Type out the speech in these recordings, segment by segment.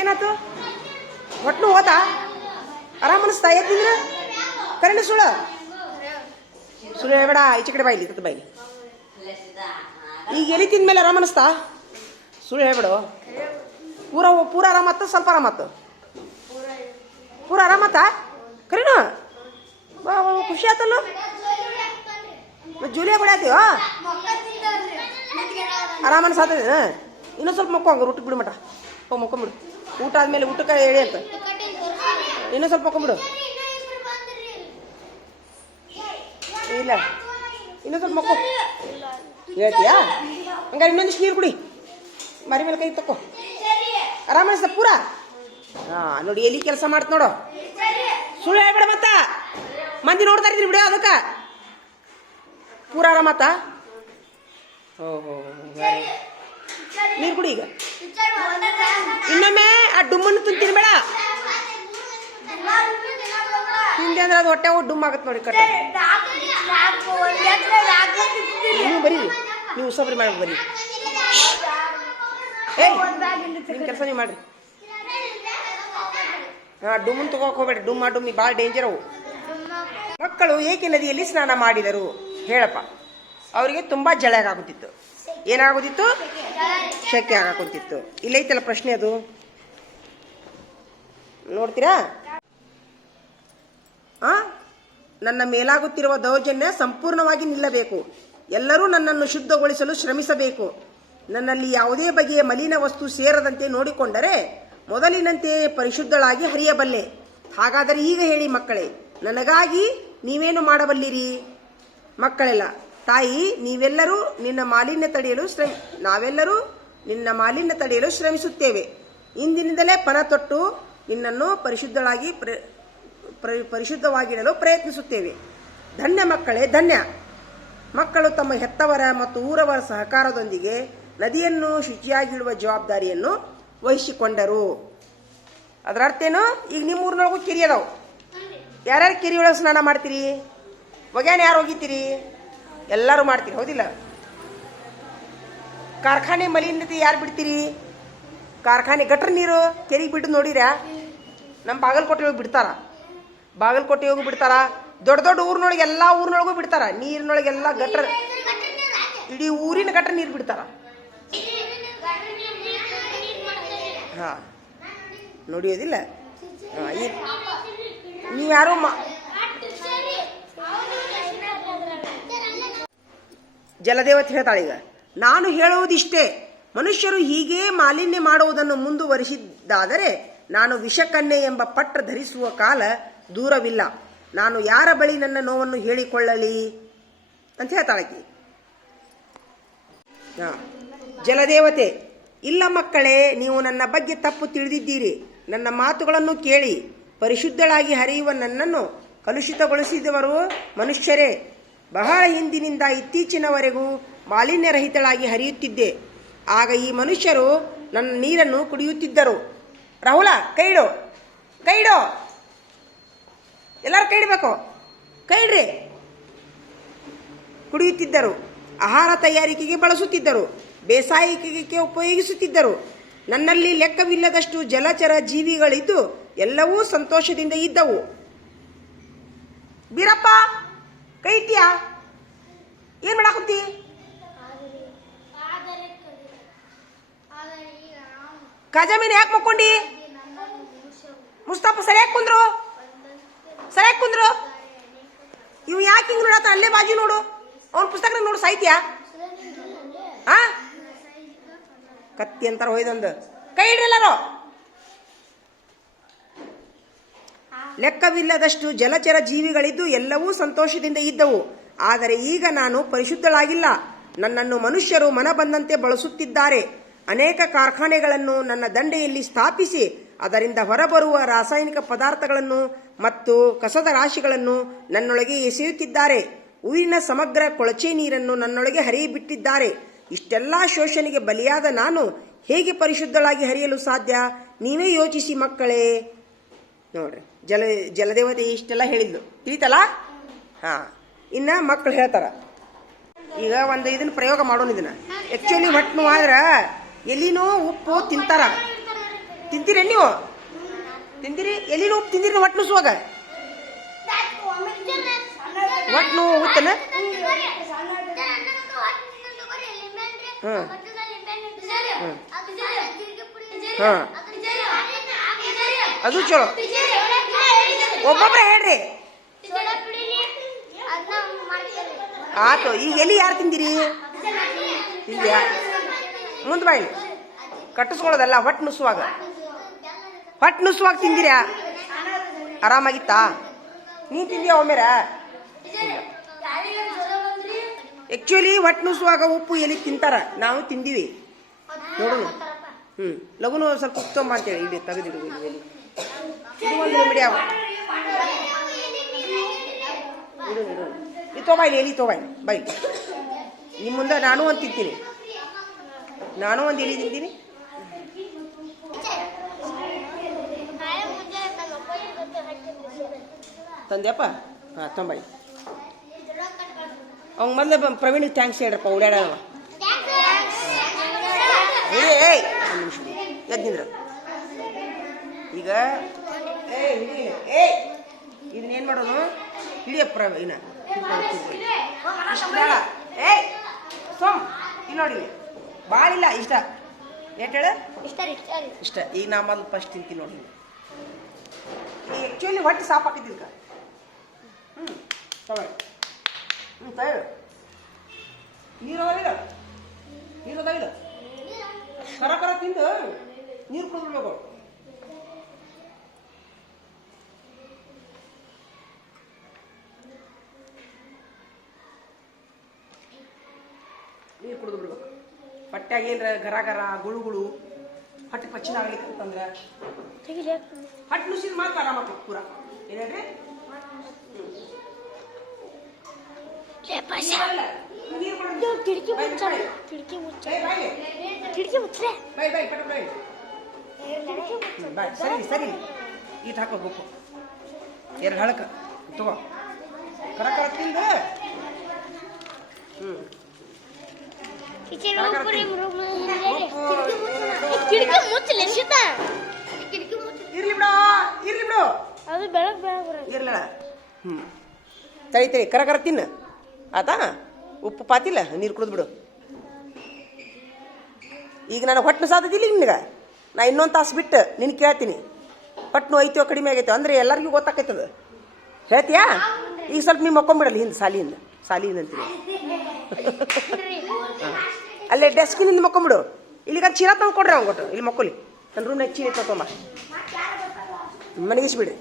ಏನಾಯ್ತು? ಒಟ್ಟು ಹೋತಾ ಆರಾಮ ಅನಿಸ್ತಾ ಎದ್ದಿದ್ರ ಕರೆಂಟ್ ಸುಳ್ಳು ಸುಳ್ಳು ಹೇಳ್ಬೇಡ. ಈಚೆ ಕಡೆ ಬಾಯ್ಲಿ ತತ್ತ ಬಾಯ್ಲಿ. ಈಗ ಎಲ್ಲಿ ತಿಂದ್ಮೇಲೆ ಆರಾಮ ಅನಿಸ್ತಾ? ಸುಳ್ಳು ಹೇಳ್ಬೇಡು. ಪೂರ ಆರಾಮತ್ತ ಸ್ವಲ್ಪ ಆರಾಮತ್ತು? ಪೂರ ಆರಾಮತ್ತ ಕರೀನು? ಬಾ ಖುಷಿ ಆತಲ್ಲ. ಜೂಲಿಯ ಬಿಡಾತೀವ ಆರಾಮ ಅನ್ಸಾತದ. ಇನ್ನೊಂದು ಸ್ವಲ್ಪ ಮಕ್ಕೊಂಗ ಊಟಕ್ಕೆ ಬಿಡು ಮಟ. ಮಕ್ಕೊಂಬಿಡು. ಊಟ ಆದ್ಮೇಲೆ ಊಟಕ್ಕೆ ಹೇಳಿ ಅಂತ ಇನ್ನೊಂದು ಸ್ವಲ್ಪ ಮಕ್ಕೊಂಬಿಡು. ಇಲ್ಲ ಇನ್ನೊಂದು ಸ್ವಲ್ಪ ಮಕ್ಕೋ ಹೇಳ್ತೀಯಾ? ಹಂಗಾರೆ ಇನ್ನೊಂದಿಷ್ಟು ನೀರು ಕುಡಿ. ಮರಿ ಮೇಲೆ ಕೈ ತಕ್ಕೋ. ಆರಾಮ ಅನಿಸ್ತ ಪೂರ? ನೋಡಿ ಎಲ್ಲಿ ಕೆಲಸ ಮಾಡ್ತ ನೋಡು. ಸುಳ್ಳು ಹೇಳ್ಬೇಡ ಮತ್ತ. ಮಂದಿ ನೋಡ್ತಾ ಇದ್ರಿ ಬಿಡು ಅದಕ್ಕೆ. ಪೂರ ಆರಾಮತ್ತ? ಓಹೋ ನೀರು ಕುಡಿ. ಈಗ ಇನ್ನೊಮ್ಮೆ ಆ ಡುಮ್ಮನ್ನು ತಿನ್ಬೇಡ. ತಿಂದೆ ಅಂದ್ರೆ ಅದು ಹೊಟ್ಟೆ ಡುಮ್ ಆಗತ್ತೆ ನೋಡಿ. ಕಟ್ಟ ನೀವು ಬರೀ ನೀವು ಉಸಬ್ರಿ ಮಾಡಿ ಬರೀ. ಏಯ್ ನಿಮ್ಮ ಕೆಲಸ ನೀವು ಮಾಡ್ರಿ. ಡುಮ್ಮನ್ ತಗೋಕ್ ಹೋಗ್ಬೇಡ್ರಿ. ಡುಮ್ಮಿ ಭಾಳ ಡೇಂಜರ್ ಅವು. ಮಕ್ಕಳು ಏಕೆ ನದಿಯಲ್ಲಿ ಸ್ನಾನ ಮಾಡಿದರು ಹೇಳಪ್ಪ? ಅವರಿಗೆ ತುಂಬಾ ಜಳಗಾಗುತ್ತಿತ್ತು. ಏನಾಗುತ್ತಿತ್ತು? ಶೆಕೆ ಆಗಾಕುಂತಿತ್ತು. ಇಲ್ಲೈತಲ್ಲ ಪ್ರಶ್ನೆ, ಅದು ನೋಡ್ತೀರಾ? ನನ್ನ ಮೇಲಾಗುತ್ತಿರುವ ದೌರ್ಜನ್ಯ ಸಂಪೂರ್ಣವಾಗಿ ನಿಲ್ಲಬೇಕು. ಎಲ್ಲರೂ ನನ್ನನ್ನು ಶುದ್ಧಗೊಳಿಸಲು ಶ್ರಮಿಸಬೇಕು. ನನ್ನಲ್ಲಿ ಯಾವುದೇ ಬಗೆಯ ಮಲಿನ ವಸ್ತು ಸೇರದಂತೆ ನೋಡಿಕೊಂಡರೆ ಮೊದಲಿನಂತೆ ಪರಿಶುದ್ಧಳಾಗಿ ಹರಿಯಬಲ್ಲೆ. ಹಾಗಾದರೆ ಈಗ ಹೇಳಿ ಮಕ್ಕಳೇ, ನನಗಾಗಿ ನೀವೇನು ಮಾಡಬಲ್ಲಿರಿ? ಮಕ್ಕಳೆಲ್ಲ, ತಾಯಿ ನಾವೆಲ್ಲರೂ ನಿನ್ನ ಮಾಲಿನ್ಯ ತಡೆಯಲು ಶ್ರಮಿಸುತ್ತೇವೆ. ಇಂದಿನಿಂದಲೇ ಪಣ ತೊಟ್ಟು ನಿನ್ನನ್ನು ಪರಿಶುದ್ಧವಾಗಿಡಲು ಪ್ರಯತ್ನಿಸುತ್ತೇವೆ. ಧನ್ಯ ಮಕ್ಕಳೇ, ಧನ್ಯ. ಮಕ್ಕಳು ತಮ್ಮ ಹೆತ್ತವರ ಮತ್ತು ಊರವರ ಸಹಕಾರದೊಂದಿಗೆ ನದಿಯನ್ನು ಶುಚಿಯಾಗಿಡುವ ಜವಾಬ್ದಾರಿಯನ್ನು ವಹಿಸಿಕೊಂಡರು. ಅದರ ಅರ್ಥ ಏನು? ಈಗ ನಿಮ್ಮ ಊರಿನೊಳಗೂ ಕೆರೆ ಅದಾವು. ಯಾರ್ಯಾರು ಕೆರೆ ಒಳಗೆ ಸ್ನಾನ ಮಾಡ್ತೀರಿ? ಒಗ್ಯಾನ ಯಾರು ಹೋಗಿತೀರಿ? ಎಲ್ಲರೂ ಮಾಡ್ತೀರಿ, ಹೌದಿಲ್ಲ? ಕಾರ್ಖಾನೆ ಮಲಿನತೆ ಯಾರು ಬಿಡ್ತೀರಿ? ಕಾರ್ಖಾನೆ ಗಟ್ರ ನೀರು ಕೆರೆಗೆ ಬಿಟ್ಟು ನೋಡಿರ? ನಮ್ಮ ಬಾಗಲಕೋಟೆ ಹೋಗಿ ಬಿಡ್ತಾರ. ಬಾಗಲಕೋಟೆ ಹೋಗಿ ಬಿಡ್ತಾರ. ದೊಡ್ಡ ದೊಡ್ಡ ಊರಿನೊಳಗೆ ಎಲ್ಲ ಊರಿನೊಳಗೂ ಬಿಡ್ತಾರ. ನೀರಿನೊಳಗೆಲ್ಲ ಗಟ್ರ, ಇಡೀ ಊರಿನ ಗಟ್ರ ನೀರು ಬಿಡ್ತಾರ. ನೋಡಿಯೋದಿಲ್ಲ? ನೀವು ಯಾರು ಜಲದೇವತೆ ಹೇಳ್ತಾಳೀಗ, ನಾನು ಹೇಳುವುದಿಷ್ಟೇ. ಮನುಷ್ಯರು ಹೀಗೇ ಮಾಲಿನ್ಯ ಮಾಡುವುದನ್ನು ಮುಂದುವರಿಸಿದ್ದಾದರೆ ನಾನು ವಿಷಕನ್ಯೆ ಎಂಬ ಪಟ್ಟ ಧರಿಸುವ ಕಾಲ ದೂರವಿಲ್ಲ. ನಾನು ಯಾರ ಬಳಿ ನನ್ನ ನೋವನ್ನು ಹೇಳಿಕೊಳ್ಳಲಿ ಅಂತ ಹೇಳ್ತಾಳಕಿ. ಜಲದೇವತೆ, ಇಲ್ಲ ಮಕ್ಕಳೇ, ನೀವು ನನ್ನ ಬಗ್ಗೆ ತಪ್ಪು ತಿಳಿದಿದ್ದೀರಿ. ನನ್ನ ಮಾತುಗಳನ್ನು ಕೇಳಿ. ಪರಿಶುದ್ಧಳಾಗಿ ಹರಿಯುವ ನನ್ನನ್ನು ಕಲುಷಿತಗೊಳಿಸಿದವರು ಮನುಷ್ಯರೇ. ಬಹಳ ಹಿಂದಿನಿಂದ ಇತ್ತೀಚಿನವರೆಗೂ ಮಾಲಿನ್ಯರಹಿತಳಾಗಿ ಹರಿಯುತ್ತಿದ್ದೆ. ಆಗ ಈ ಮನುಷ್ಯರು ನನ್ನ ನೀರನ್ನು ಕುಡಿಯುತ್ತಿದ್ದರು. ರಾಹುಲ, ಕೈಡು ಎಲ್ಲರೂ ಕೈಡಬೇಕು. ಕೈಡ್ರಿ. ಕುಡಿಯುತ್ತಿದ್ದರು. ಆಹಾರ ತಯಾರಿಕೆಗೆ ಬಳಸುತ್ತಿದ್ದರು. ಬೇಸಾಯಿಕೆಗೆ ಉಪಯೋಗಿಸುತ್ತಿದ್ದರು. ನನ್ನಲ್ಲಿ ಲೆಕ್ಕವಿಲ್ಲದಷ್ಟು ಜಲಚರ ಜೀವಿಗಳಿದ್ದು ಎಲ್ಲವೂ ಸಂತೋಷದಿಂದ ಇದ್ದವು. ಬೀರಪ್ಪ, ಕೈ ಇಟ್ಟಿಯಾ? ಏನ್ ಮಾಡಾಕತ್ತಿ? ಕಾಜಾಮೀನ್ ಯಾಕೆ ಮಕ್ಕೊಂಡಿ? ಮುಸ್ತಫಾ ಸರಿಯಾಗಿ ಕುಂದ್ರು. ಇವ್ ಯಾಕೆ ಹಿಂಗ್ ನೋಡತ್ತ? ಅಲ್ಲೇ ಬಾಜು ನೋಡು, ಅವ್ನ ಪುಸ್ತಕ ನೋಡು. ಸಾಹಿತ್ಯ ಕತ್ತಿ ಅಂತಾರ ಹೋಯ್ದೊಂದು. ಕೈ ಇಡ್ರಲ್ಲಾರು. ಲೆಕ್ಕವಿಲ್ಲದಷ್ಟು ಜಲಚರ ಜೀವಿಗಳಿದ್ದು ಎಲ್ಲವೂ ಸಂತೋಷದಿಂದ ಇದ್ದವು. ಆದರೆ ಈಗ ನಾನು ಪರಿಶುದ್ಧಳಾಗಿಲ್ಲ. ನನ್ನನ್ನು ಮನುಷ್ಯರು ಮನ ಬಂದಂತೆ ಬಳಸುತ್ತಿದ್ದಾರೆ. ಅನೇಕ ಕಾರ್ಖಾನೆಗಳನ್ನು ನನ್ನ ದಂಡೆಯಲ್ಲಿ ಸ್ಥಾಪಿಸಿ ಅದರಿಂದ ಹೊರಬರುವ ರಾಸಾಯನಿಕ ಪದಾರ್ಥಗಳನ್ನು ಮತ್ತು ಕಸದ ರಾಶಿಗಳನ್ನು ನನ್ನೊಳಗೆ ಎಸೆಯುತ್ತಿದ್ದಾರೆ. ಊರಿನ ಸಮಗ್ರ ಕೊಳಚೆ ನೀರನ್ನು ನನ್ನೊಳಗೆ ಹರಿಯಬಿಟ್ಟಿದ್ದಾರೆ. ಇಷ್ಟೆಲ್ಲ ಶೋಷಣೆಗೆ ಬಲಿಯಾದ ನಾನು ಹೇಗೆ ಪರಿಶುದ್ಧಳಾಗಿ ಹರಿಯಲು ಸಾಧ್ಯ? ನೀವೇ ಯೋಚಿಸಿ ಮಕ್ಕಳೇ. ನೋಡ್ರಿ, ಜಲದೇವತೆ ಇಷ್ಟೆಲ್ಲ ಹೇಳಿದ್ಲು, ತಿಳಿತಲ್ಲ? ಇನ್ನ ಮಕ್ಕಳು ಹೇಳ್ತಾರ. ಈಗ ಒಂದು ಇದನ್ನ ಪ್ರಯೋಗ ಮಾಡೋಣ. ಇದನ್ನ ಆಕ್ಚುಲಿ ಹೊಟ್ಟೆ ನೋವಾದ್ರ ಎಲ್ಲಿನೂ ಉಪ್ಪು ತಿಂತಾರ. ತಿಂತೀರಿ ನೀವು? ತಿಂದಿರಿ? ಎಲ್ಲಿನೂ ಉಪ್ಪು ತಿಂದಿರಿ? ಹೊಟ್ಟೆ ನುಸುವಾಗ ಹೊಟ್ಟೆ ನೋವು ಹೋಗುತ್ತನ? ಹಾಂ ಅದು ಚಲೋ. ಒಬ್ಬೊಬ್ರೆ ಹೇಳ್ರಿ. ಆತು. ಈಗ ಎಲ್ಲಿ ಯಾರು ತಿಂದಿರಿ? ತಿಂದ್ಯಾ? ಮುಂದೆ ಬಾಯಿ ಕಟ್ಟಿಸ್ಕೊಳ್ಳೋದಲ್ಲ. ಹೊಟ್ಟೆ ನುಸುವಾಗ ತಿಂದಿರ್ಯಾ? ಆರಾಮಾಗಿತ್ತಾ? ನೀ ತಿಂದ್ಯಾ ಒಮ್ಮೆರ? ಆಕ್ಚುಲಿ ಹೊಟ್ಟೆ ನುಸುವಾಗ ಉಪ್ಪು ಎಲ್ಲಿ ತಿಂತಾರ, ನಾವು ತಿಂದೀವಿ ನೋಡು. ಲಗುನು ಸ್ವಲ್ಪ ಉತ್ತಮ ಅಂತೇಳಿ ಇಲ್ಲಿ ತೆಗೆದಿಡು. ಮಿಡಿಯಾವ ಇದು ತೊಬಾಯ್ಲಿ, ಎಲ್ಲಿ ತೊಬಾಯ್ಲಿ ಬೈ. ನಿಮ್ಮ ಮುಂದೆ ನಾನು ಒಂದು ತಿಂತೀನಿ, ನಾನು ಒಂದು ಎಲ್ಲಿ ತಿಂತೀನಿ. ತಂದ್ಯಪ್ಪ? ಹಾಂ ತೊಂಬಾಯಿ. ಅವ್ನ ಮೊದಲೇ ಪ್ರವೀಣಿಗೆ ಥ್ಯಾಂಕ್ಸ್ ಹೇಳ್ರಪ್ಪ. ಓಡಾಡವ ಏಯ್ ಒಂದು ನಿಮಿಷ ಎದ್ದಿದ್ರ. ಈಗ ಏಯ್ ಇದನ್ನೇನು ಮಾಡೋನು? ಹಿಡಿಯಪ್ಪ ಪ್ರವೀಣ. ಇಷ್ಟು ಬೇಡ. ಏಯ್ ಸೋಮ್ ಇಲ್ಲಿ ನೋಡಿ, ಭಾಳ ಇಲ್ಲ ಇಷ್ಟ. ಏಟ್ ಹೇಳ? ಇಷ್ಟ. ಈಗ ನಾ ಮೊದಲು ಫಸ್ಟ್ ತಿಂತೀನಿ ನೋಡಿ. ಆ್ಯಕ್ಚುಲಿ ಹೊಟ್ಟೆ ಸಾಪ್ ಹಾಕಿದ್ದಿಲ್ಕ. ತಗೊಳ್ಳಿ. ತಗೊಳ್ಳಿ. ನೀರು ಅದಾವಿಲ್ಲ? ನೀರು ಅದಾವಿಲ್ಲ? ಕರ ತಿಂದು ನೀರು ಕುಡಿದ್ಬಿಡ್ಬೇಕು. ನೀರು ಕುಡಿದು ಬಿಡ್ಬೇಕು. ಹೊಟ್ಟೆಯಾಗ ಏನರ ಗರ ಗುಳುಗುಳು ಹೊಟ್ಟೆ ಪಚ್ಚಿನ ಆಗ್ಲಿಕ್ಕೆ ಅಂತಂದ್ರೆ ಹೊಟ್ಟೆ ನುಸಿದ್ ಮಾತ್ರ ಆರಾಮಾಗ್ತದೆ ಪೂರ. ಏನೇನ್ರಿ? ಸರಿ ಈಟ್ ಹಾಕೋಬೇಕು. ಎರಡು ಹಳಕ ತಗೋ. ಕರ ತಿಂದು ಇರ್ಲಿ ಬಿಡು. ಇರ್ಲ. ತಡಿ ಕರ ತಿನ್ನು. ಆತಾ? ಉಪ್ಪು ಪಾತಿಲ್ಲ, ನೀರು ಕುಡಿದು ಬಿಡು. ಈಗ ನಾನು ಹೊಟ್ಟೆ ಸಾದಿಲ್ಲ ನಿನಗೆ. ನಾ ಇನ್ನೊಂದು ತಾಸು ಬಿಟ್ಟು ನಿನ್ ಕೇಳ್ತೀನಿ, ಹೊಟ್ಟೆ ಐತೋ ಕಡಿಮೆ ಆಗೈತೋ ಅಂದ್ರೆ ಎಲ್ಲರಿಗೂ ಗೊತ್ತಾಕೈತದ. ಹೇಳ್ತೀಯಾ? ಈಗ ಸ್ವಲ್ಪ ನೀವು ಮಕ್ಕೊಂಬಿಡಲ್ಲ ಹಿಂದೆ ಸಾಲಿಯಿಂದ ಅಂತೀನಿ. ಅಲ್ಲೇ ಡೆಸ್ಕಿನಿಂದ ಮಕ್ಕೊಂಬಿಡು. ಇಲ್ಲಿಗ ಚೀಲ ತಂದು ಕೊಡ್ರಿ ಅವ್ನು ಕೊಟ್ಟು. ಇಲ್ಲಿ ಮಕ್ಕೊಲಿ. ನನ್ನ ರೂಮ್ನಾಗ ಚೀಲ ತೊಗೊಂಬ ಮನಗಿಸ್ಬಿಡ್ರಿ.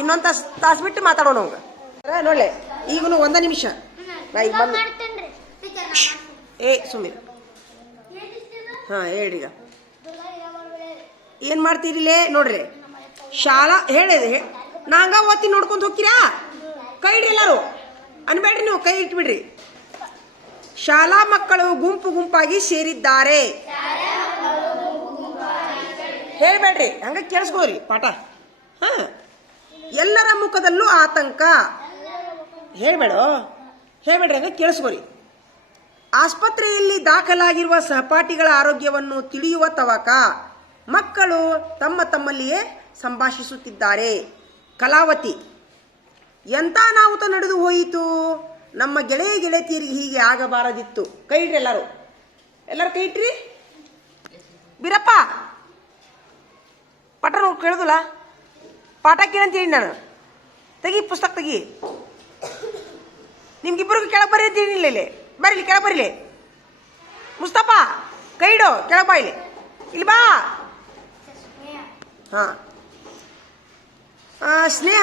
ಇನ್ನೊಂದು ತಾಸು ಬಿಟ್ಟು ಮಾತಾಡೋಣ ಅವಂಗ. ನೋಡ್ಲೆ ಈಗನು ಒಂದ ನಿಮಿಷ ನಾ ಈಗ ಬಂದು ಸುಮ್ಮನೆ. ಹಾಂ ಹೇಳ್ರಿ. ಈಗ ಏನು ಮಾಡ್ತೀರಿಲೇ ನೋಡ್ರಿ. ಶಾಲಾ ಹೇಳಿದೆ ನಾ ಹಂಗ ಓದ್ತೀನಿ ನೋಡ್ಕೊಂಡು ಹೋಗ್ತೀರಾ? ಕೈ ಇಡ್ರಿ ಎಲ್ಲರೂ. ಅನ್ಬೇಡ್ರಿ ನೀವು, ಕೈ ಇಟ್ಬಿಡ್ರಿ. ಶಾಲಾ ಮಕ್ಕಳು ಗುಂಪಾಗಿ ಸೇರಿದ್ದಾರೆ. ಹೇಳ್ಬೇಡ್ರಿ, ಹಂಗ ಕೇಳಿಸ್ಕೋರಿ ಪಾಠ. ಹಾಂ. ಎಲ್ಲರ ಮುಖದಲ್ಲೂ ಆತಂಕ. ಹೇಳ್ಬೇಡ್ರಿ, ಹಂಗ ಕೇಳಿಸ್ಕೋರಿ. ಆಸ್ಪತ್ರೆಯಲ್ಲಿ ದಾಖಲಾಗಿರುವ ಸಹಪಾಠಿಗಳ ಆರೋಗ್ಯವನ್ನು ತಿಳಿಯುವ ತವಕ ಮಕ್ಕಳು ತಮ್ಮಲ್ಲಿಯೇ ಸಂಭಾಷಿಸುತ್ತಿದ್ದಾರೆ. ಕಲಾವತಿ: ಎಂಥ ಅನಾಹುತ ನಡೆದು ಹೋಯಿತು. ನಮ್ಮ ಗೆಳತಿಯರಿಗೆ ಹೀಗೆ ಆಗಬಾರದಿತ್ತು. ಕೈ ಇಡ್ರಿ ಎಲ್ಲರೂ ಕೈ ಇಟ್ರಿ. ಬೀರಪ್ಪ ಪಠ ಕೇಳುದಿಲ್ಲ? ಪಾಠ ಕೇಳಂತೀನಿ ನಾನು. ತೆಗಿ ಪುಸ್ತಕ ತೆಗಿ. ನಿಮ್ಗಿಬ್ಬರಿಗೂ ಕೆಳಗೆ ಬರೀ ಅಂತೀನಿ. ಇಲ್ಲಿ ಬರೀಲಿ, ಕೆಳಗೆ ಬರೀಲಿ. ಮುಸ್ತಫ ಕೈ ಇಡು, ಕೆಳಗೆ ಬಾ. ಇಲ್ಲಿ ಬಾ. ಹಾಂ. ಸ್ನೇಹ: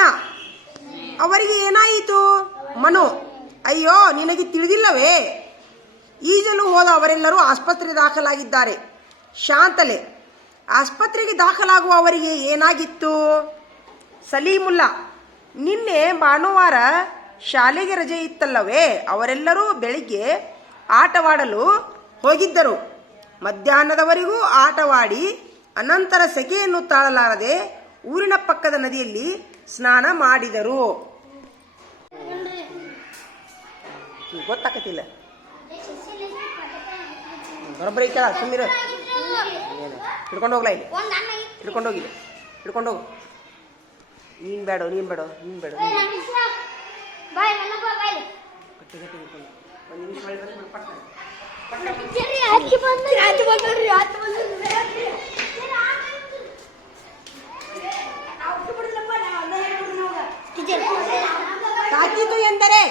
ಅವರಿಗೆ ಏನಾಯಿತು? ಮನು: ಅಯ್ಯೋ ನಿನಗೆ ತಿಳಿದಿಲ್ಲವೇ, ಈಜಲು ಹೋದ ಅವರೆಲ್ಲರೂ ಆಸ್ಪತ್ರೆಗೆ ದಾಖಲಾಗಿದ್ದಾರೆ. ಶಾಂತಲೆ: ಆಸ್ಪತ್ರೆಗೆ ದಾಖಲಾಗುವ ಅವರಿಗೆ ಏನಾಗಿತ್ತು? ಸಲೀಮುಲ್ಲಾ: ನಿನ್ನೆ ಭಾನುವಾರ ಶಾಲೆಗೆ ರಜೆ ಇತ್ತಲ್ಲವೇ, ಅವರೆಲ್ಲರೂ ಬೆಳಿಗ್ಗೆ ಆಟವಾಡಲು ಹೋಗಿದ್ದರು. ಮಧ್ಯಾಹ್ನದವರೆಗೂ ಆಟವಾಡಿ ಅನಂತರ ಸೆಕೆಯನ್ನು ತಾಳಲಾರದೆ ಊರಿನ ಪಕ್ಕದ ನದಿಯಲ್ಲಿ ಸ್ನಾನ ಮಾಡಿದರು. ಗೊತ್ತಾಕತಿಲ್ಲ. ಬರೋಬ್ಬರಿ ಐತಲ್ಲ, ಸುಮ್ಮಿರ. ಹಿಡ್ಕೊಂಡು ಹೋಗ್ಲಾ ಇಲ್ಲಿ, ಹಿಡ್ಕೊಂಡು ಹೋಗಿಲ್ಲ, ಹಿಡ್ಕೊಂಡು ಹೋಗು. ನೀನು ಬೇಡ ನೀನು ಬೇಡ ನೀನು ಬೇಡ ಗಟ್ಟಿ ಗಟ್ಟಿ ಹಿಡ್ಕೊಂಡು ಒಂದು ನಿಮಿಷ ಮಾಡಿದ್ರೆ ಪಟ್ಟ ತಾಕೀತು ಎಂದರೆ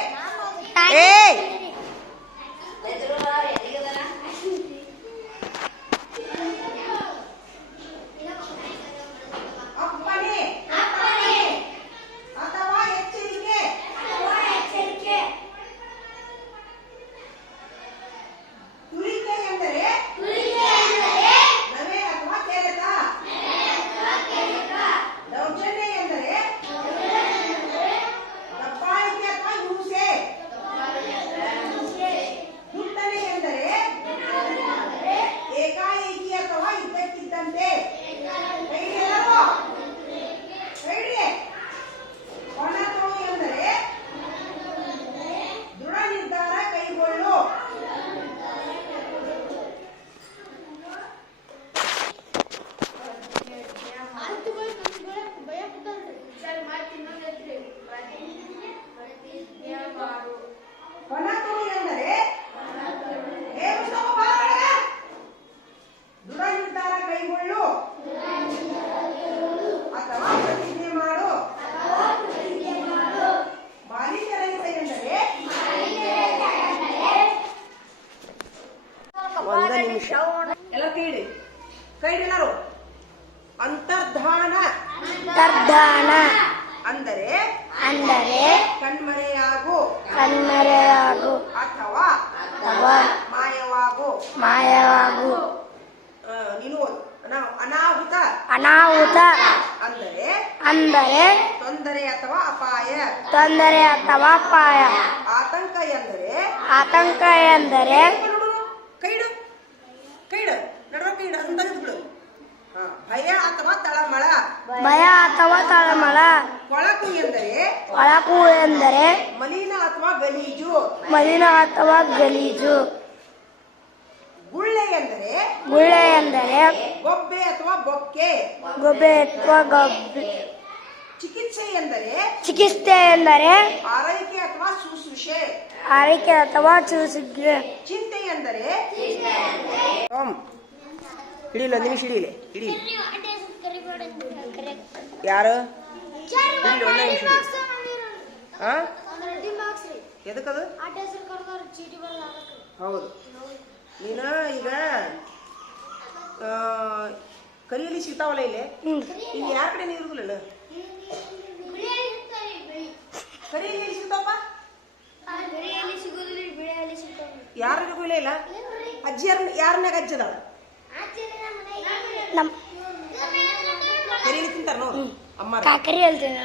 ಎಲ್ಲ ಕೇಳಿ ಕೈ ಎಲ್ಲರೂ. ಅಂತರ್ಧಾನ ಅಂತರ್ಧಾನ ಅಂದರೆ ಅಂದರೆ ಕಣ್ಮರೆಯಾಗು ಕಣ್ಮರೆಯಾಗು ಅಥವಾ ಅಥವಾ ಮಾಯವಾಗು. ಮಾಯವಾಗು. ನೀನು ಅನಾಹುತ ಅನಾಹುತ ಅಂದರೆ ಅಂದರೆ ತೊಂದರೆ ಅಥವಾ ಅಪಾಯ. ತೊಂದರೆ ಅಥವಾ ಅಪಾಯ. ಆತಂಕ ಎಂದರೆ ಆತಂಕ ಎಂದರೆ ಕೈಡು ಕೈಡು ನಡುವ ಕೈಡು ಅದನ್ನ ತೆಗೆದುಬಿಡು. ಭಯ ಅಥವಾ ತಳಮಳ. ಭಯ ಅಥವಾ ತಳಮಳ. ಕೊಳಕು ಎಂದರೆ ಕೊಳಕು ಎಂದರೆ ಮಲಿನ ಅಥವಾ ಗಲೀಜು. ಮಲಿನ ಅಥವಾ ಗಲೀಜು. ಗುಳ್ಳೆ ಎಂದರೆ ಗುಳ್ಳೆ ಎಂದರೆ ಗೊಬ್ಬೆ ಅಥವಾ ಬೊಕ್ಕೆ. ಗೊಬ್ಬೆ ಅಥವಾ ಗೊಬ್ಬೆ. ಚಿಕಿತ್ಸೆ ಎಂದರೆ ಚಿಕಿತ್ಸೆ ಎಂದರೆ ಆರೈಕೆ ಅಥವಾ ಶುಶ್ರೂಷೆ. ಆರೈಕೆ ಅಥವಾ ಚೂಸಿಗೆ. ಚಿಂತೆ ಎಂದರೆ ಹಿಡಿಯಿಲ್ಲ, ಒಂದು ನಿಮಿಷ ಹಿಡಿಯಿಲ್ಲ, ಹಿಡೀಲಿ. ಯಾರು ಹಿಡೀಲಿ, ಒಂದೇ ನಿಮಿಷ. ಎದಕ್ಕದು? ಹೌದು. ನೀನು ಈಗ ಕರಿಯಲ್ಲಿ ಸಿಗ್ತಾವಲ್ಲ ಇಲ್ಲಿ, ಇಲ್ಲಿ ಯಾರ ಕಡೆ ಇರುದಿಲ್ಲ. ಕರಿಯಲ್ಲಿ ಸಿಗ್ತಾವಪ್ಪ, ಯಾರಿಗೂ ಇಲ್ಲ. ಅಜ್ಜಿ ಯಾರನ್ನಾಗ ಅಜ್ಜದಾವ ಕರಿಯಲ್ಲಿ ತಿಂತಾರ ನೋಡು ಅಮ್ಮ. ಕಾಕರಿ ಹೇಳ್ತೀನಿ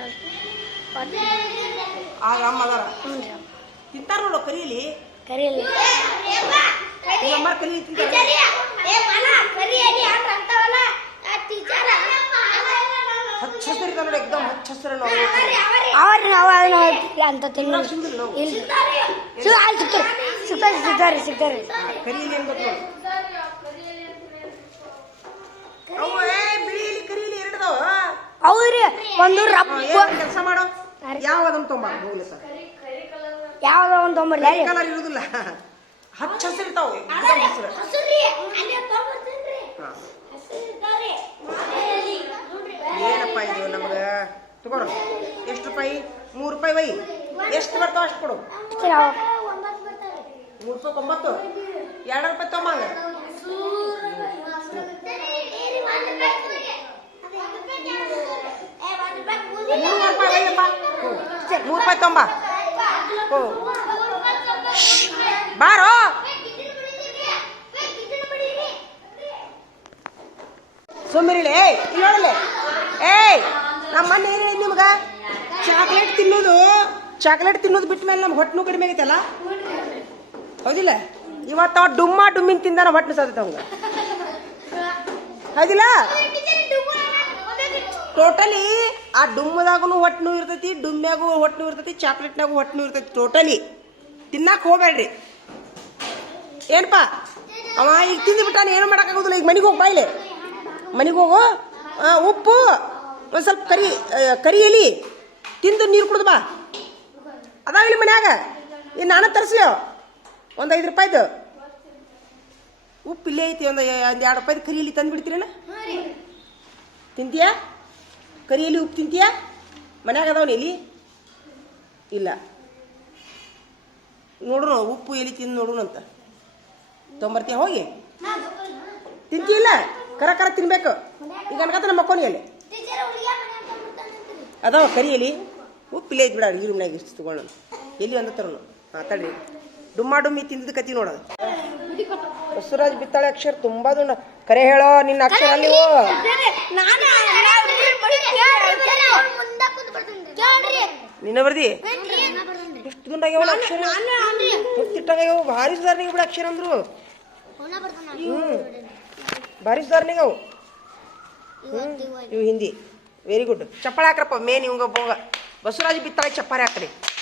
ಆಗ ಅಮ್ಮ ಅದಾರ ತಿಂತಾರ ನೋಡು ಕರಿಯಲ್ಲಿ. ಕರಿಯಲ್ಲಿ ಅಮ್ಮ ಕರಿಯಲ್ಲಿ ತಿಂತಾರ. ಹಚ್ಚ ಹಸಿರು ನೋಡಿ, ಎಕ್ದಮ್ ಹಚ್ಚ ಹಸಿರು ನೋಡಿ. ಅಂತ ತಿನ್ನೋ ಸಿಗ್ತಾರೆ ಸಿಗ್ತಾರೆ. ಕರಿಯಲ್ಲಿ ಏನ್ ಗೊತ್ತು ಅವು ಬಿಳಿಯಲ್ಲಿ ಕರಿಯಲ್ಲಿ ಎರಡದವ. ಹೌದ್ರಿ, ಒಂದು ಕೆಲಸ ಮಾಡೋ ಯಾವ್ದನ್ನು ತೊಂಬ ಹೋಗ್ಲಿ ಸರ್. ಯಾವ್ದೋ ಒಂದು ತೊಂಬರ್ಲಿ, ಕಲರ್ ಇರುದಿಲ್ಲ, ಹಚ್ಚ ಹಸಿರು ಇರ್ತಾವ. ಏನಪ್ಪ ಇದು ನಮ್ಗ ತಗೋರ. ಎಷ್ಟು ರೂಪಾಯಿ? 3 ರೂಪಾಯಿ ವೈ. ಎಷ್ಟು ಬರ್ತಾವ ಅಷ್ಟು ಕೊಡು. 3 ರೂಪಾಯಿ 9. 2 ರೂಪಾಯಿ ತೊಂಬಂಗ. 3 ರೂಪಾಯಿ ತೊಂಬ. ಬಾರೋ ಸುಮ್ಮರಿಲೆ. ಇಲ್ಲಿ ನೋಡಲೆ, ನಮ್ಮ ಮನೆ ಏನು ಹೇಳಿದ್ ನಿಮ್ಗ? ಚಾಕ್ಲೇಟ್ ತಿನ್ನೋದು ಬಿಟ್ಟ ಮೇಲೆ ನಮ್ಗೆ ಹೊಟ್ಟೆನೂ ಕಡಿಮೆ ಆಗೈತಲ್ಲ, ಹೌದಿಲ್ಲ? ಇವತ್ತು ಅವ ಡುಮ್ಮಿನ ತಿಂದಾನ ಹೊಟ್ಟೆ ಸತ್ತ ಅವಂಗ, ಹೌದಿಲ್ಲ? ಟೋಟಲಿ ಆ ಡುಮ್ಮದಾಗೂ ಹೊಟ್ಟೆನೂ ಇರ್ತೈತಿ, ಡುಮ್ಮ್ಯಾಗೂ ಹೊಟ್ಟೆನೂ ಇರ್ತೈತಿ, ಚಾಕ್ಲೇಟ್ನಾಗೂ ಹೊಟ್ಟೆನೂ ಇರ್ತೈತಿ. ಟೋಟಲಿ ತಿನ್ನಕ್ಕೆ ಹೋಗ್ಬೇಡ್ರಿ. ಏನಪ್ಪ ಅವ ಈಗ ತಿಂದು ಬಿಟ್ಟಾನ, ಏನು ಮಾಡೋಕ್ಕಾಗೋದಿಲ್ಲ. ಈಗ ಮನೆಗೆ ಹೋಗಿ ಬಾಯ್ಲೆ ಮನೆಗೆ ಹೋಗು. ಉಪ್ಪು ಒಂದು ಸ್ವಲ್ಪ ಕರಿ ಎಲಿ ತಿಂದು ನೀರು ಕುಡ್ದು ಬಾ. ಅದಾವಿಲ್ಲ ಮನ್ಯಾಗ. ಏನು ನಾನು ತರಿಸ್ಲಿ ಒಂದು 5 ರೂಪಾಯಿದು ಉಪ್ಪು ಇಲ್ಲೇ ಐತಿ. ಒಂದು 2 ರೂಪಾಯಿದು ಕರಿ ಎಲಿ ತಂದು ಬಿಡ್ತೀರೇನ? ತಿಂತೀಯಾ? ಕರಿ ಎಲಿ ಉಪ್ಪು ತಿಂತೀಯಾ? ಮನ್ಯಾಗ ಅದಾವನ ಎಲಿ ಇಲ್ಲ. ನೋಡ್ರು ಉಪ್ಪು ಎಲಿ ತಿಂದು ನೋಡೋಣ ಅಂತ ತೊಗೊಂಬರ್ತೀಯ ಹೋಗಿ. ತಿಂತೀಯಿಲ್ಲ? ಕರ ತಿನ್ಬೇಕು. ಈಗ ಅನ್ಕತ್ತ ನಮ್ಮ ಮಕ್ಕೋನಿ ಅಲ್ಲಿ ಅದಾವ ಕರಿ ಎಲಿ ಉಪ್ಪು ಇಲ್ಲೇ ಐತಿ ಬಿಡ. ಈ ರೂಮ್ನಾಗ ಇಷ್ಟು ತಗೊಳ್ಳೋಣ. ಎಲ್ಲಿ ಅಂದ ತರೋಣ. ಮಾತಾಡ್ರಿ. ಡುಮ್ಮಿ ತಿಂದಿದ್ದು ಕತಿ ನೋಡೋದು. ಬಸವರಾಜ್ ಬಿತ್ತಾಳೆ ಅಕ್ಷರ ತುಂಬಾ ದುಂಡ. ಕರೆ ಹೇಳೋ ನಿನ್ನ ಅಕ್ಷರ ಅಲ್ಲಿ. ನಿನ್ನ ಬರ್ದಿ ಎಷ್ಟು ದುಂಡಾಗ್ಯಾವ ಅಕ್ಷರ. ಹೊತ್ತಿಟ್ಟಾಗ್ಯಾವ. ಭಾರಿ ಸುಧಾರಣೆಗೆ ಬಿಡ ಅಕ್ಷರ ಅಂದ್ರು. ಭಾರಿ ಸುಧಾರಣೆಗೆ ಅವು. ಇವು ಹಿಂದಿ. Very good. ಚಪ್ಪಾಳೆ ಹಾಕ್ರಪ್ಪ. ಮೇನ್ ಇವಂಗ ಹೋಗ ಬಸವರಾಜ್ ಬಿತ್ತಾಳೆ ಚಪ್ಪಾಳೆ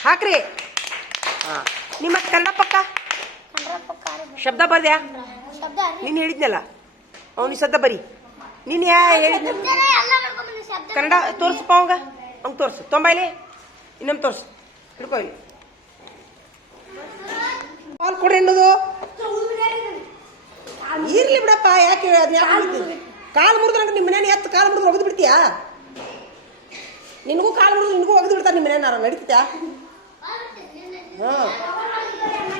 ಹಾಕ್ರಿ. ಹಾ ನಿಮ್ಮ ಕನ್ನಡ ಪಕ್ಕ ಶಬ್ದ ಬರ್ದ್ಯಾ? ನೀನು ಹೇಳಿದ್ನಲ್ಲ ಅವನಿಗೆ ಶಬ್ದ ಬರಿ. ನೀನು ಹೇಳಿದ್ನ ಕನ್ನಡ ತೋರ್ಸಪ್ಪ ಅವಂಗ. ಅವ್ನು ತೋರ್ಸು. ತೊಂಬೈಲಿ ಇನ್ನೊಮ್ಮೆ ತೋರ್ಸು. ಹಿಡ್ಕೊ ಇಲ್ಲಿ. ಕಾಲ್ ಕೊಡ್ರಿ ಅನ್ನೋದು ಇರ್ಲಿ ಬಿಡಪ್ಪ. ಯಾಕೆ ಕಾಲು ಮುರಿದ್ರೆ ನಿಮ್ಮ ಮನೇನ ಎತ್ತು ಕಾಲು ಮುರಿದ್ರೆ ಒಗದು ಬಿಡ್ತೀಯಾ? ನಿನಗೂ ಕಾಲು ಮುರಿದ್ರೆ ನಿನಗೂ ಒಗದು ಬಿಡ್ತಾರೆ ನಿಮ್ಮ ಮನೇನಾರ. ನಡೀತಾ? ಹಾಂ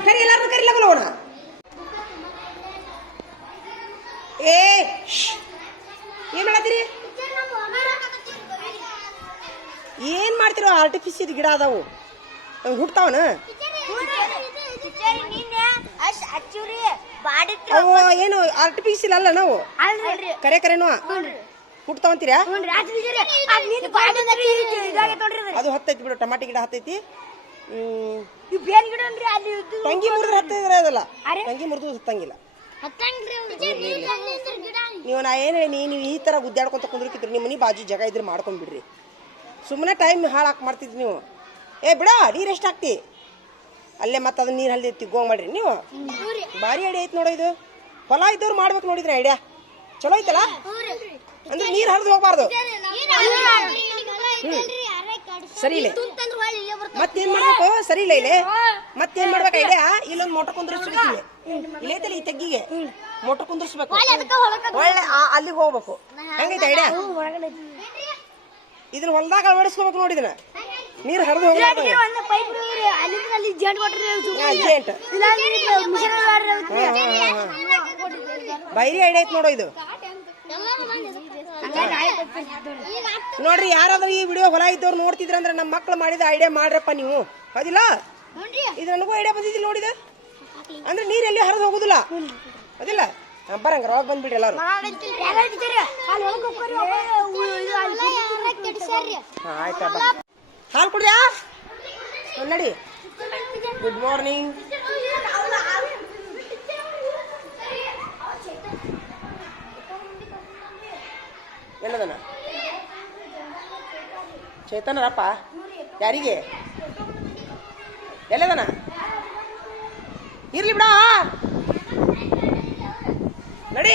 ಕರಿ. ಎಲ್ಲಾರು ಕರಿಲ್ಲ ಬಲೋಣ. ಏನ್ ಮಾಡತ್ತೀರಿ? ಏನ್ ಮಾಡ್ತಿರೋ? ಆರ್ಟಿಫಿಷಿಯಲ್ ಗಿಡ ಅದಾವು ಹುಡ್ತಾವನ. ಅವು ಏನು ಆರ್ಟಿಫಿಷಿಯಲ್ ಅಲ್ಲ. ನಾವು ಕರೆನೋ ಹುಡ್ತಾವಂತೀರಾ? ಅದು ಹತ್ತೈತಿ ಬಿಡು. ಟಮಾಟಿ ಗಿಡ ಹತ್ತೈತಿ. ತಂಗಿ ಮುರಿದ್ರೆ ಹತ್ತಿದ್ರೆ ಅದಲ್ಲ. ತಂಗಿ ಮುರಿದು ಹತ್ತಂಗಿಲ್ಲ. ನೀವು ನಾ ಏನು ಹೇಳಿ ನೀವು ಈ ಥರ ಗುದ್ದಾಡ್ಕೊಂತ ಕುಂದ್ರಕಿದ್ರಿ ನಿಮ್ಮ ಮನೆ ಬಾಜು ಜಾಗ ಇದ್ರೆ ಮಾಡ್ಕೊಂಡ್ಬಿಡ್ರಿ. ಸುಮ್ಮನೆ ಟೈಮ್ ಹಾಳಾಕ್ ಮಾಡ್ತಿದ್ರಿ ನೀವು. ಬಿಡ ನೀರು ಎಷ್ಟು ಹಾಕ್ತಿ ಅಲ್ಲೇ. ಮತ್ತೆ ಅದನ್ನ ನೀರು ಹಲ್ದಿ ತಿಗ್ಗೋಂಗ್ ಮಾಡ್ರಿ ನೀವು. ಭಾರಿ ಐಡಿಯಾ ಐತೆ ನೋಡೋ ಇದು. ಹೊಲ ಇದ್ದವ್ರು ಮಾಡ್ಬೇಕು ನೋಡಿದ್ರೆ ಐಡಿಯಾ ಚಲೋ ಐತಲ್ಲ. ಅಂದ್ರೆ ನೀರು ಹರಿದು ಹೋಗ್ಬಾರ್ದು. ಸರಿ ಇಲ್ಲ ಮತ್ತೇನ್ ಮಾಡ್ಬೇಕು? ಸರಿ ಇಲ್ಲ ಇಲ್ಲಿ ಮತ್ತೇನ್ ಮಾಡ್ಬೇಕು ಐಡಿಯಾ? ಇಲ್ಲೊಂದು ಮೋಟರ್ ಕುಂದ್ರಿಸ್ಬೇಕು. ಇಲ್ಲೇ ಐತಲ್ಲ ಈ ತೆಗ್ಗಿಗೆ ಮೋಟರ್ ಕುಂದ್ರಿಸ್ಬೇಕು. ಒಳ್ಳೆ ಅಲ್ಲಿಗೆ ಹೋಗ್ಬೇಕು. ಹೆಂಗೈತೆ ಐಡಿಯಾ? ಇದನ್ನ ಹೊಲದಾಗ ಅಳವಡಿಸ್ಕೋಬೇಕು ನೋಡಿದನ. ನೀರು ಹರಿದು ಹೋಗ್ಬಾರ್ದು. ಬೈರಿ ಐಡಿಯಾ ಐತ್ ನೋಡೋ ಇದು. ನೋಡ್ರಿ ಯಾರಾದ್ರೂ ಈ ವಿಡಿಯೋ ಹೊಲ ಇದ್ದವ್ರು ನೋಡ್ತಿದ್ರ ಅಂದ್ರೆ ನಮ್ಮ ಮಕ್ಳು ಮಾಡಿದ ಐಡಿಯಾ ಮಾಡ್ರಪ್ಪ ನೀವು. ಹೌದಿಲ್ಲ? ಇದು ನನಗೂ ಐಡಿಯಾ ಬಂದಿದ್ದಿಲ್ಲ ನೋಡಿದ. ಅಂದ್ರೆ ನೀರ್ ಎಲ್ಲಿ ಹರಿದು ಹೋಗುದಿಲ್ಲ. ಅದಿಲ್ಲ ಬರಂಗ ರೋಗ ಬಂದ್ಬಿಡ್ರಿ ಎಲ್ಲಾರು. ಆಯ್ತಾ ಹಾಲು ಕುಡಿಯಾ ನಡಿ. Good morning. ಎಲ್ಲದನ ಚೇತನರಪ್ಪ ಯಾರಿಗೆ? ಎಲ್ಲದನ ಇರ್ಲಿ ಬಿಡ ನಡಿ.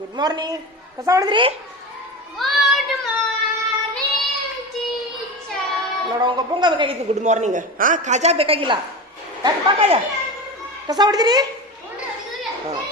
Good morning. ಕಸ ಹೊಡೆದ್ರಿ? ನೋಡ ಒಬ್ಬಂಗ ಬೇಕಾಗಿತ್ತು ಗುಡ್ ಮಾರ್ನಿಂಗ್. ಹಾ ಖಾಜಾ ಬೇಕಾಗಿಲ್ಲ. ಯಾಕಪ್ಪ ಕಾಜಾ? ಕಸ ಹೊಡೆದಿರಿ? ಹಾಂ